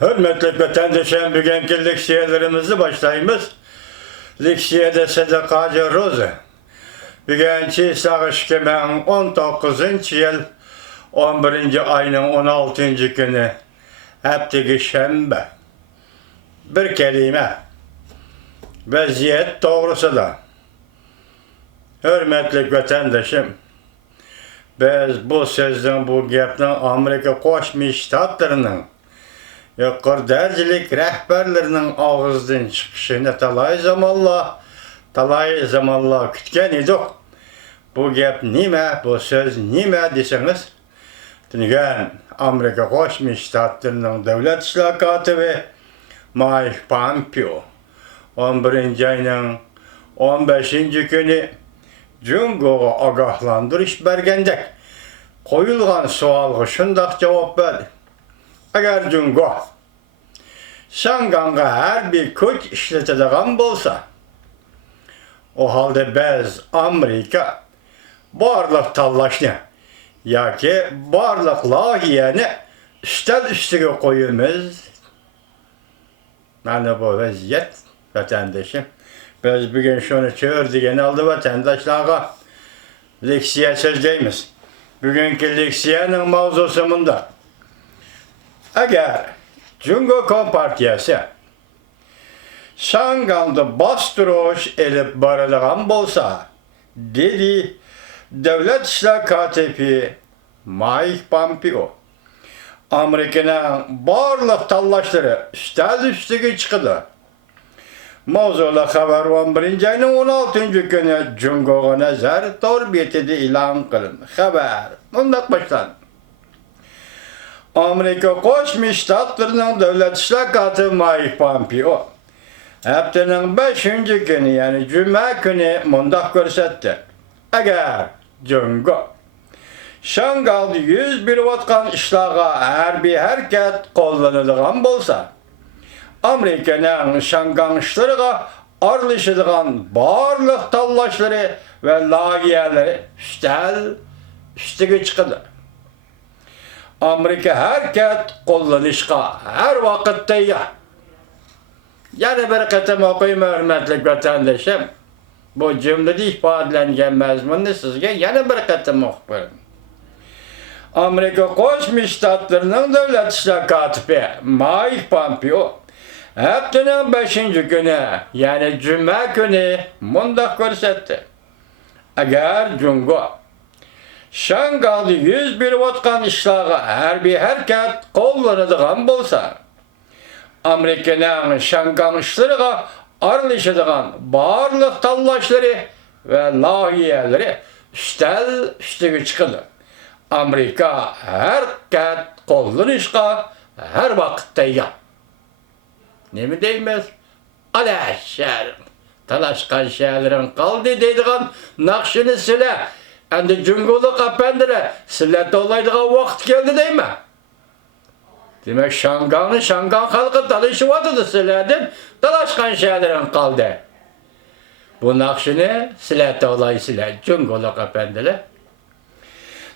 Hürmetli vatandaşlar, bugünkü leksiyelerimizi başlayımız. Leksiyede Sedekacı Rozu. Bugünkü sağış 2019 yıl 11. ayının 16. günü haftaki şembe. Bir kelime. Vaziyet doğrusu da. Hürmetli vatandaşım, biz bu sözden, bu gapdan Amerika Koşmuş Ştatlarının yukarı derecelik rehberlerinin ağızdan çıkışını talay zamanla kütken idik. Bu gap nime, bu söz nime deseniz, dinleyen Amerika Koşmuş Ştatlarının devlet işler katibi Mike Pompeo 11. ayının 15. günü Cungo'ga agahlandırış bergendek koyulgan sualga şundaq cevap verdi. Eğer Cungo Şanganga her bir kuch işletediğin bolsa, o halde biz Amerika barlıq tallaşını yoki barlıq layihani üstel üstüge koyumuz. Mana bu vaziyet vatandaşım. Biz bugün şunu çözdüğün aldı vatandaşlara leksiye sözdeyimiz. Bugünkü leksiyenin mavzusunda eğer Cungo Kompartiyası Şanganda bastırış elip barılığın bolsa, dedi devlet işler katibi Mike Pompeo. Amerika'nın barlıq tallaşları üstel üstüge çıkıdı. Mavzula haber 11. ayının 16. günü Cungo'ga nazar torbiyeti ilan kılındı. Haber bundan başlan. Amerika Koşmuş Ştatlarının devlet işler katibi Mike Pompeo haftanın 5. günü yani Cuma günü mundak görsetti. Eğer Cungo Şangal'da 101 vatkan işlağa her bir hareket kullanıldığın bolsa, Amerika'nın Şangan işlerine arlaşıdığın barlıq tallaşları ve lagiyeleri üstüge çıkıdı. Amerika hareket kullanışka her vakitte ya. Yani bir kıtım okuyayım hürmetli vatandaşım. Bu cümlede ifadelengen mezmununu sizge yana bir kıtım okuyayım. Amerika Koşmuş Ştatlarının devlet işler katibi Mike Pompeo haftanın 5. günü yani Cuma günü mundak görsetti. Eğer Cungo Şangal'da 101 vatkan işlağı her bir hareket kullanıdığın bolsa, Amerika'nın Şangan işlerine arlaşıdığın barlıq tallaşları ve lahiyeleri üstüge çıkıdı. Amerika hareket kullanışka her vakitte ya. Ne mi deyimiz? Ala şehrim, talaşkan şehrin kaldı dediğin nakşını sile. Endi Cungoluk apendire sile dolaydığı vakit geldi değil mi? Demek Şangan halkı talışı vatıdı siledin, talaşkan şehrin kaldı. Bu nakşını sile dolayı sile Cungoluk apendire.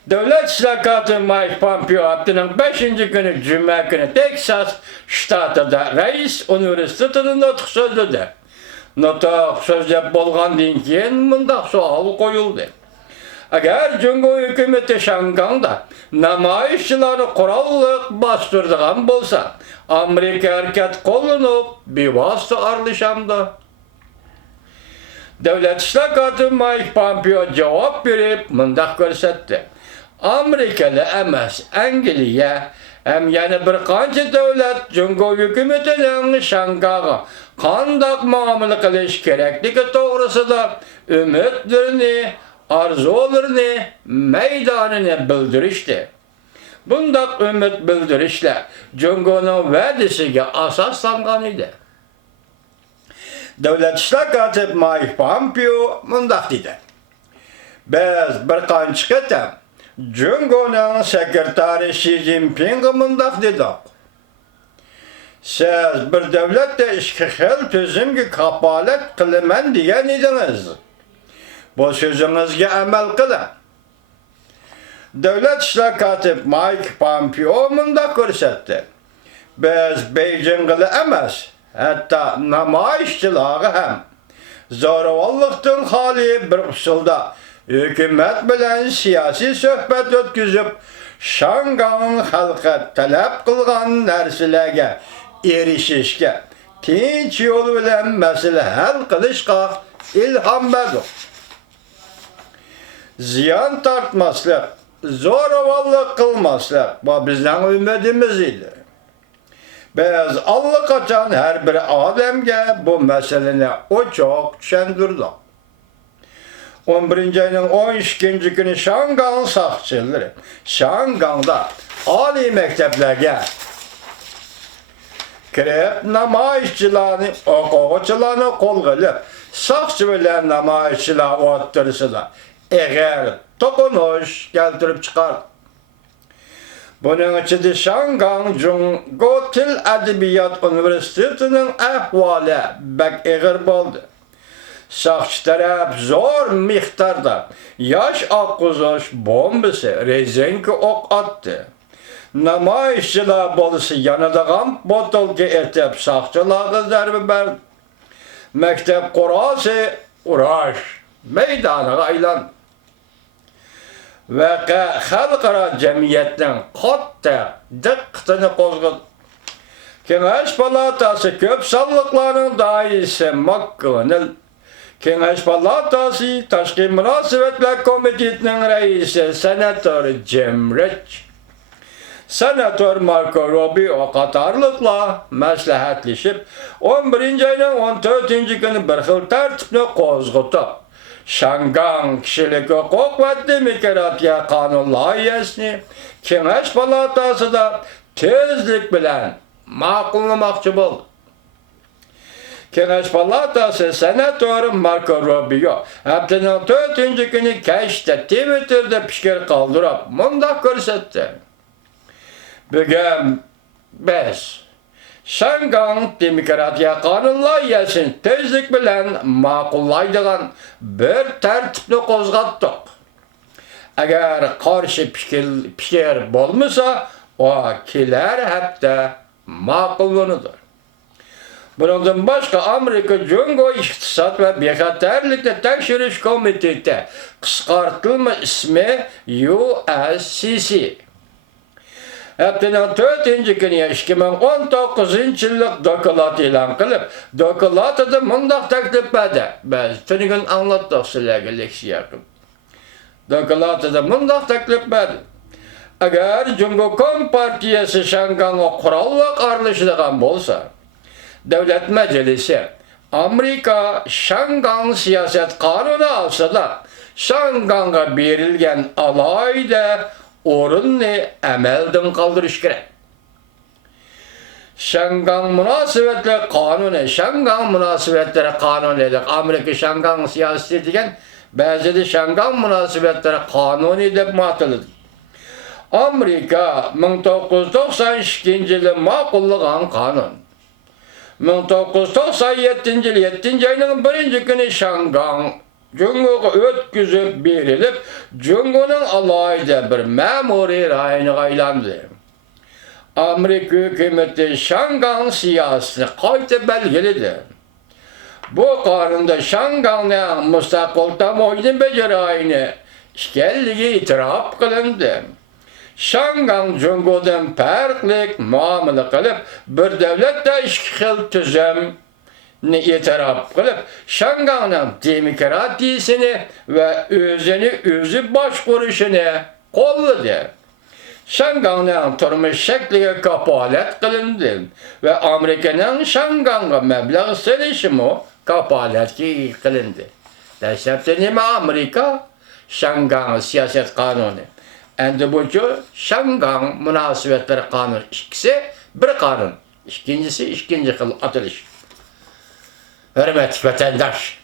Devlet işler katibi Mike Pompeo haftanın 5. günü Cuma günü Texas ştatında Reis Üniversitesi'nin notuk sözlüdü. Notuk sözlep bolğandan keyin mundaq sual koyuldu. Eğer Cungo hükümeti Şangan'da namayişçileri kurallık bastırdığın bolsa, Amerika hareket kullanıp bir vasıta arlaşamdı. Devlet işler katibi Mike Pompeo cevap verip mundaq görsetti. Amerikalı emas Angliya hem yani bir qancha devlet Cungo hükümetinin Şangag'a qandaq muamele qilish kerakligi to'g'risida umidlarini, arzularini, meydanını bildirishdi. Bundaq umid bildirishlar Cungo'nun va'dasiga asoslangan edi. Devlet işler katibi Mike Pompeo mundaq dedi. Biz bir qancha qatam Cungo'nun sekreteri Xi Jinping'e mundaq dedik. Siz bir devlette iki xil tüzümge kapalet kılımen diyen idiniz. Bu sözünüzge amel kılın. Devlet işler katibi Mike Pompeo mundaq görsetti. Biz Beijing'li emas, hatta namayişçilağı hem zoravallıktan hali bir usulda hükümet bilen siyasi söhbet ötküzüp Şangay'ın halka talep kılgan narsalarga erişişke tinç yol bilen mesele hal kılışka ilham berdi. Ziyan tartmaslık, zoravallık kılmaslık bu bizden ümidimiz idi. Biz allakaçan her bir adamge bu meseleni o çok düşündürdü. 11. ayının 12. günü Şangay'ın sakçıları Şangay'da Ali mekteplerge kirip namayişçilerini, okuğuçularını kol kılıp sakçı bilen namayişçiler otursalar eğer dokunuş geltirip çıkar. Bunun için de Şangay Jungo Til Edebiyat Üniversitesi'nin ahvali bek eğer oldu. Sakçı taraf zor miktarda yaş akkuzuş bombası rezenki ok attı. Namayişçiler bolusu yanıdığım botolki etip sakçılarga zerbe verdi. Mektep kurası uğraş meydanı aylandı. Ve halkara cemiyetten katta dikkatini kozguldu. Kengeş Palatası köp sallıkların daisi McGonagall, Kengeş Palatası Taşkı Münasebetler Komitesi'nin reisi Senatör Jim Rich, Senatör Marco Rubio katarlıkla məsləhətləşib 11. ayının 14. günü bir xil tərtibini qozğutup Şangay Kişilik Hukuk ve Demokratiya Kanun layihəsini Kengeş Palatası da tezlik bilen maqullamakçı boldu. Kengeş Palatası Senatör Marco Rubio haftanın 4. günü keşte Twitter'da fikir kaldırıp mundaq görsetdi. Bugün biz Şangay Demokratiya Kanun layihəsini tezlik bilen maqullaydigan bir tertipni qozgatdık. Eğer karşı fikir bolmasa, o keler hepte maqullunudur. Bundan başka Amerika Jungo İktisat ve Bexaterlikte Tekşiriş Komiteti kıskartılma ismi USCC. Haftanın 4. günü 2019 yıllık dokulat ilan kılıp, dokulatı da mundaq teklif edi. Biz tünün anlattık sizlerge leksiya kılıp. Dokulatı da mundaq teklif edi. Eğer Jungo Kompartiyası Şangay'a kurallık arlaşıdığan bolsa, Devlet Meclisi Amerika Şangay siyaset kanunu alsa da Şangay'a verilgen alayda orunnu emelden kaldırış gerek. Şangay münasebetleri kanunu, Şangay münasebetleri kanunu edek. Amerika Şangay siyaseti degen, bazı da Şangay münasebetleri kanunu edip matılıdır. Amerika 1992 yılı maqullagan kanun. 1997 yılı 7. ayının 1. günü Şangay Jungo'ga ötküzüp verilip, Jungo'nun alayda bir memuri rayını aylandı. Amerika hükümeti Şangay siyasetini kayta belgeledi. Bu kanunda Şangay'ın müstakil tamoyunu becerayını işgalliği itiraf kılındı. Şangay Jungo'dan farklı muamele kılıp, bir devlette iki xil tüzüm itiraf kılıp, Şangay'ın demokratiyasını ve özü başkuruşunu kolladı. Şangay'ın turmuş şekliye kapalet kılındı ve Amerika'nın Şangay'a meblağ selişimi kapalet kılındı. Desepte nime Amerika? Şangay siyaset kanunu. Endi bu Şangay münasebetleri kanunu. İkisi bir kanun. İkincisi ikinci xil atılış. Hürmet vatandaş.